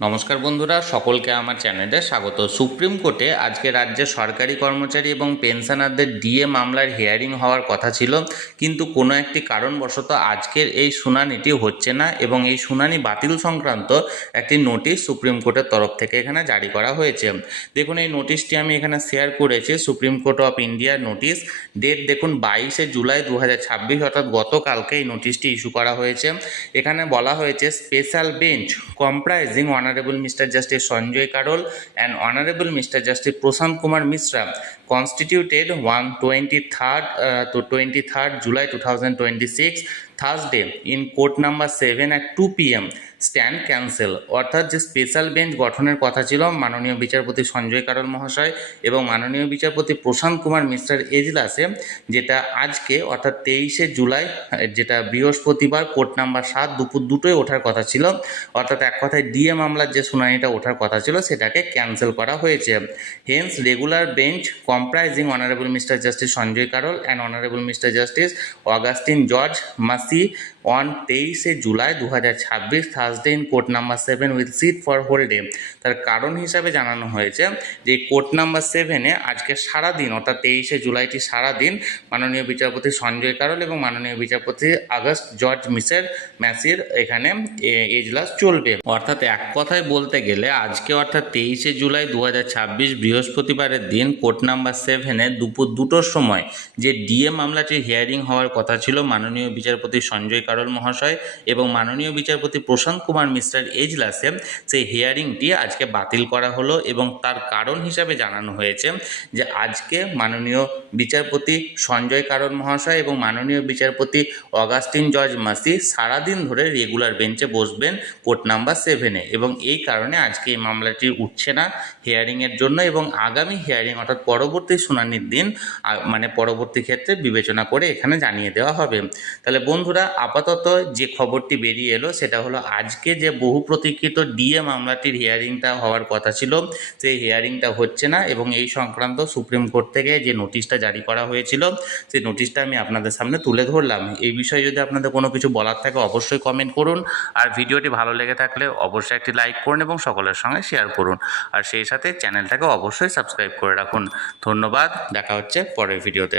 নমস্কার বন্ধুরা, সকলকে আমার চ্যানেলে স্বাগত। সুপ্রিম কোর্টে আজকে রাজ্যের সরকারি কর্মচারী এবং পেনশনারদের ডিএ মামলার হিয়ারিং হওয়ার কথা ছিল, কিন্তু কোনো একটি কারণবশত আজকের এই শুনানিটি হচ্ছে না এবং এই শুনানি বাতিল সংক্রান্ত একটি নোটিশ সুপ্রিম কোর্টের তরফ থেকে এখানে জারি করা হয়েছে। দেখুন, এই নোটিশটি আমি এখানে শেয়ার করেছি। সুপ্রিম কোর্ট অফ ইন্ডিয়ার নোটিশ, ডেট দেখুন 22শে জুলাই 2026, অর্থাৎ গতকালকে এই নোটিশটি ইস্যু করা হয়েছে। এখানে বলা হয়েছে, special bench comprising Honorable Mr. Justice Sanjay Karol and Honorable Mr. Justice Prashant Kumar Mishra constituted on 23rd July 2026 Thursday in court number 7 at 2 p.m. Stand cancel. অর্থাৎ যে স্পেশাল বেঞ্চ গঠনের কথা ছিল মাননীয় বিচারপতি সঞ্জয় কারোল মহাশয় এবং মাননীয় বিচারপতি প্রশান্ত কুমার মিশ্রের এজলাসে, যেটা আজকে অর্থাৎ 23শে জুলাই, যেটা বৃহস্পতিবার, কোর্ট নাম্বার 7 দুপুর 2টোয় ওঠার কথা ছিল, অর্থাৎ এক কথায় ডিএ মামলার যে শুনানিটা ওঠার কথা ছিল সেটাকে ক্যান্সেল করা হয়েছে। Hence regular bench comprising honourable mister justice Sanjay Karol and honourable mister justice Augustine George Masih on 23শে July 2026 Thursday in court number 7 with sit for হোল্ডে। তার কারণ হিসাবে জানানো হয়েছে যে কোর্ট নাম্বার 7-এ আজকে সারাদিন, অর্থাৎ 23শে জুলাইটি সারাদিন মাননীয় বিচারপতি সঞ্জয় কারোল এবং মাননীয় বিচারপতি আগস্ট জর্জ ম্যাসির এখানে এজলাস চলবে। অর্থাৎ এক কথায় বলতে গেলে আজকে অর্থাৎ 23শে জুলাই 2026 বৃহস্পতিবারের দিন কোর্ট নাম্বার 7-এ দুপুর 2টোর সময় যে ডিএ মামলাটির হিয়ারিং হওয়ার কথা ছিল মাননীয় বিচারপতি সঞ্জয় কারোল মহাশয় এবং মাননীয় বিচারপতি প্রশান্ত কুমার মিশ্রের এজলাসে, সেই হিয়ারিংটি আজকে বাতিল করা হলো এবং তার কারণ হিসাবে জানানো হয়েছে যে আজকে মাননীয় বিচারপতি সঞ্জয় কারোল মহাশয় এবং মাননীয় বিচারপতি অগাস্টিন জর্জ মাসি সারাদিন ধরে রেগুলার বেঞ্চে বসবেন কোর্ট নাম্বার 7-এ এবং এই কারণে আজকে এই মামলাটি উঠছে না হিয়ারিংয়ের জন্য এবং আগামী হিয়ারিং অর্থাৎ পরবর্তী শুনানির দিন মানে পরবর্তী ক্ষেত্রে বিবেচনা করে এখানে জানিয়ে দেওয়া হবে। তাহলে বন্ধুরা, আপাতত যে খবরটি বেরিয়ে এলো সেটা হলো আজকে যে বহু প্রতীক্ষিত ডিএ মামলাটির হিয়ারিংটা হওয়ার কথা ছিল সেই হিয়ারিংটা হচ্ছে না এবং এই সংক্রান্ত সুপ্রিম কোর্ট থেকে যে নোটিশটা জারি করা হয়েছিল সেই নোটিশটা আমি আপনাদের সামনে তুলে ধরলাম। এই বিষয়ে যদি আপনাদের কোনো কিছু বলার থাকে অবশ্যই কমেন্ট করুন, আর ভিডিওটি ভালো লেগে থাকলে অবশ্যই একটি লাইক করুন এবং সকলের সঙ্গে শেয়ার করুন, আর সেই সাথে চ্যানেলটাকে অবশ্যই সাবস্ক্রাইব করে রাখুন। ধন্যবাদ, দেখা হচ্ছে পরের ভিডিওতে।